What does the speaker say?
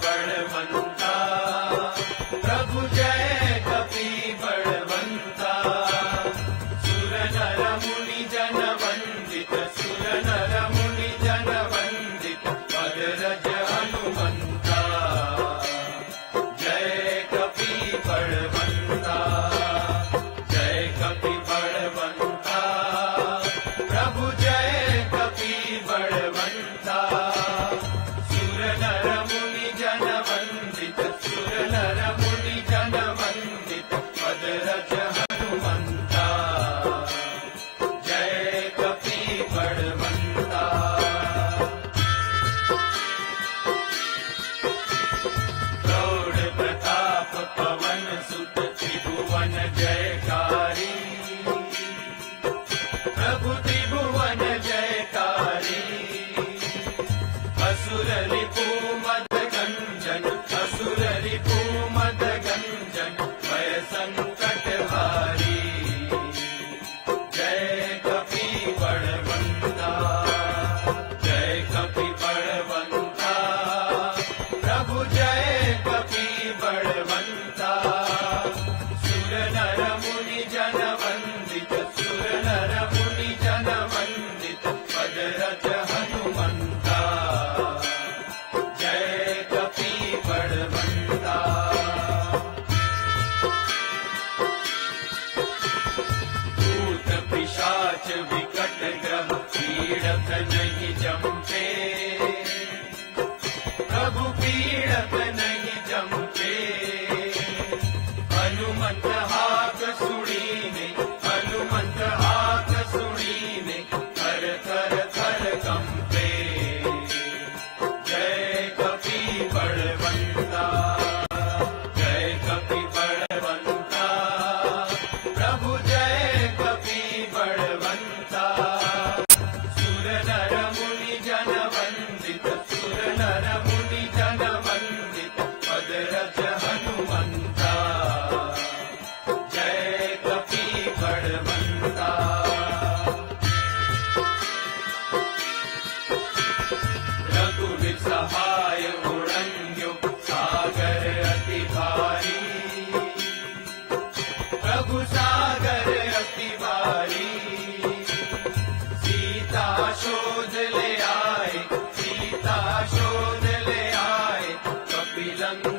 burn it, and nunca असुररिपू मदकञ्जनु असुररिपू ीडि जीड